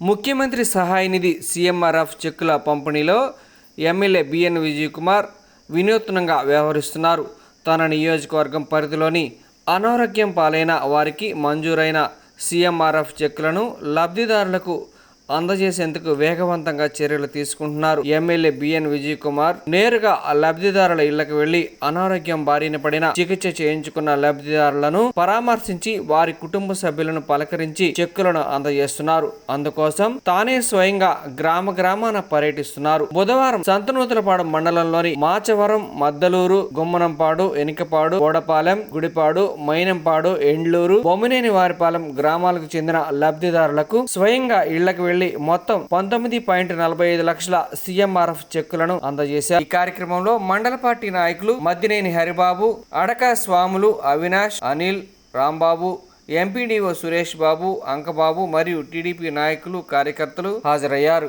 ముఖ్యమంత్రి సహాయ నిధి సీఎంఆర్ఎఫ్ చెక్కుల పంపిణీలో ఎమ్మెల్యే బిఎన్ విజయ్ కుమార్ వినూత్నంగా వ్యవహరిస్తున్నారు. తన నియోజకవర్గం పరిధిలోని అనారోగ్యం పాలైన వారికి మంజూరైన సీఎంఆర్ఎఫ్ చెక్కులను లబ్ధిదారులకు అందజేసేందుకు వేగవంతంగా చర్యలు తీసుకుంటున్నారు. ఎమ్మెల్యే బిఎన్ విజయ్ కుమార్ నేరుగా ఆ లబ్ధిదారుల ఇళ్ళకు వెళ్ళి అనారోగ్యం బారిన పడిన చికిత్స చేయించుకున్న లబ్ధిదారులను పరామర్శించి వారి కుటుంబ సభ్యులను పలకరించి చెక్కులను అందజేస్తున్నారు. అందుకోసం తానే స్వయంగా గ్రామ గ్రామాన పర్యటిస్తున్నారు. బుధవారం సంతనూతలపాడు మండలంలోని మాచవరం మద్దలూరు గుమ్మనంపాడు ఎనికపాడు గోడపాలెం గుడిపాడు మైనంపాడు ఎండ్లూరు బొమ్మినేని వారిపాలెం గ్రామాలకు చెందిన లబ్ధిదారులకు స్వయంగా ఇళ్ళకు వెళ్ళి మొత్తం పంతొమ్మిది పాయింట్ నలభై ఐదు లక్షల సీఎంఆర్ఎఫ్ చెక్కులను అందజేశారు. ఈ కార్యక్రమంలో మండల పార్టీ నాయకులు మద్దినేని హరిబాబు అడక స్వాములు అవినాష్ అనిల్ రాంబాబు ఎంపీడీఓ సురేష్ బాబు అంకబాబు మరియు టీడీపీ నాయకులు కార్యకర్తలు హాజరయ్యారు.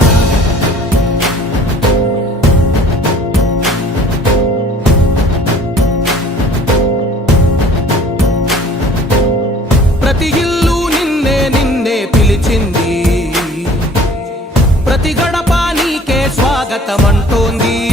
స్వాగతమంటోంది.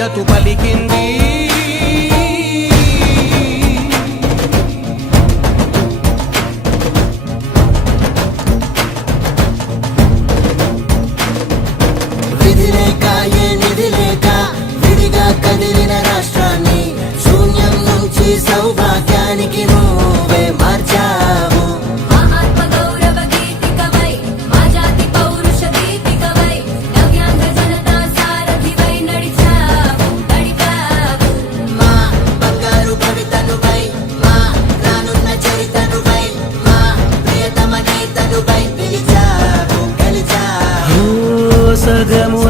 మద్దతు పలికింది. சகமும்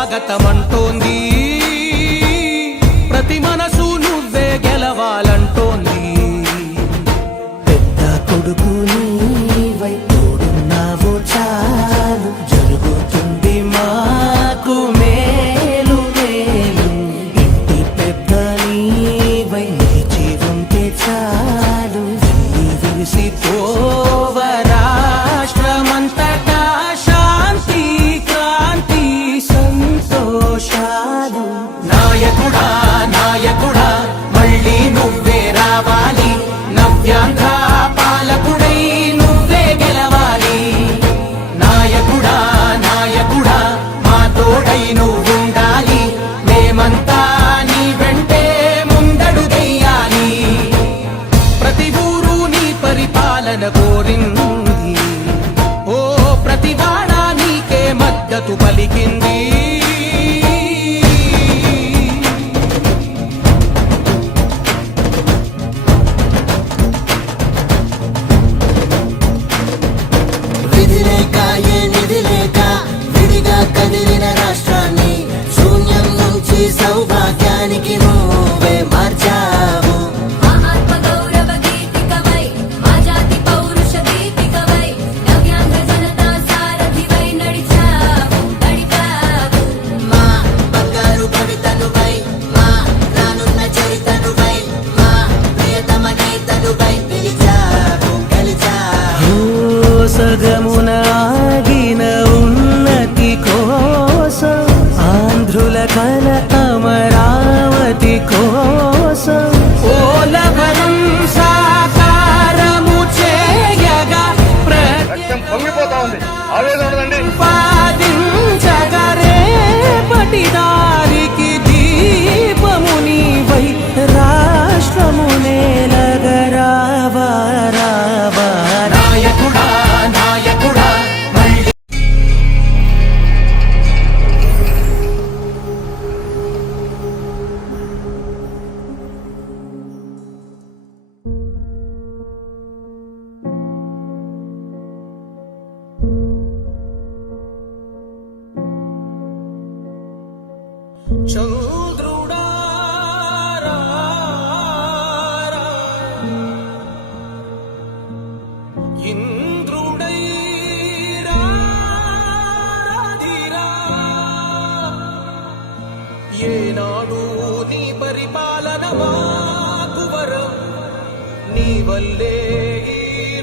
నీకే ప్రతి మనసు నువ్వే గెలవాలంటోంది. పెద్ద కొడుకు నీవై తోడున్నావు చాలు. జరుగుతుంది మాకు మేలు మేలు. ఇంటి పెద్ద నీవై నిలిచి ఉంటే చాలు. వెళ్ళి విరిసి మాకు వరం. నీ వల్లే ఈ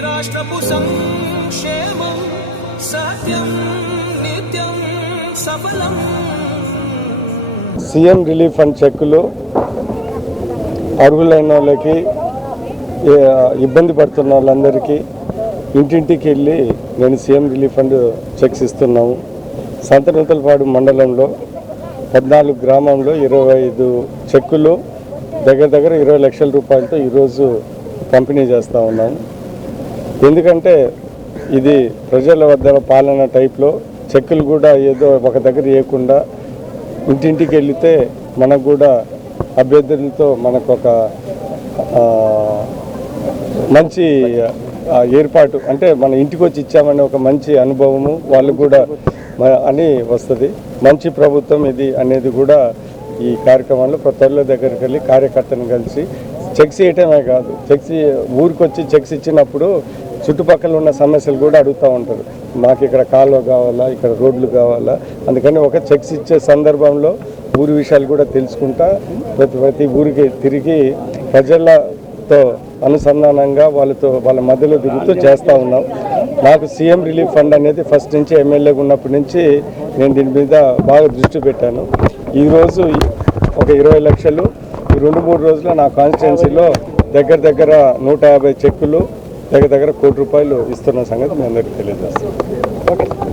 రాష్ట్రపు సంక్షేమం సత్యం నిత్యం సఫలం. సీఎం రిలీఫ్ ఫండ్ చెక్కులు అర్హులైన వాళ్ళకి ఇబ్బంది పడుతున్న వాళ్ళందరికీ ఇంటింటికి వెళ్ళి నేను సీఎం రిలీఫ్ ఫండ్ చెక్స్ ఇస్తున్నాము. సంతనూతలపాడు మండలంలో పద్నాలుగు గ్రామంలో ఇరవై ఐదు చెక్కులు దగ్గర దగ్గర ఇరవై లక్షల రూపాయలతో ఈరోజు పంపిణీ చేస్తూ ఉన్నాము ఎందుకంటే ఇది ప్రజల వద్ద పాలన టైప్లో చెక్కులు కూడా ఏదో ఒక దగ్గర వేయకుండా ఇంటింటికి వెళితే మనకు కూడా అభ్యర్థులతో మనకు ఒక మంచి ఏర్పాటు అంటే మన ఇంటికి వచ్చి ఇచ్చామనే ఒక మంచి అనుభవము వాళ్ళు కూడా అని వస్తుంది. మంచి ప్రభుత్వం ఇది అనేది కూడా ఈ కార్యక్రమంలో ప్రతి దగ్గరికి వెళ్ళి కార్యకర్తను కలిసి చెక్స్ ఇవ్వటమే కాదు చెక్స్ ఊరికి వచ్చి చెక్స్ ఇచ్చినప్పుడు చుట్టుపక్కల ఉన్న సమస్యలు కూడా అడుగుతూ ఉంటారు. మాకు ఇక్కడ కాలువ కావాలా ఇక్కడ రోడ్లు కావాలా? అందుకని ఒక చెక్స్ ఇచ్చే సందర్భంలో ఊరి విషయాలు కూడా తెలుసుకుంటా ప్రతి ప్రతి ఊరికి తిరిగి ప్రజలతో అనుసంధానంగా వాళ్ళతో వాళ్ళ మధ్యలో తిరుగుతూ చేస్తూ ఉన్నాం. నాకు సీఎం రిలీఫ్ ఫండ్ అనేది ఫస్ట్ నుంచి ఎమ్మెల్యేగా ఉన్నప్పటి నుంచి నేను దీని మీద బాగా దృష్టి పెట్టాను. ఈరోజు ఒక ఇరవై లక్షలు. ఈ రెండు మూడు రోజులు నా కాన్స్టిట్యున్సీలో దగ్గర దగ్గర నూట యాభై చెక్కులు దగ్గర దగ్గర కోటి రూపాయలు ఇస్తున్న సంగతి మీ అందరికీ తెలియజేస్తాను.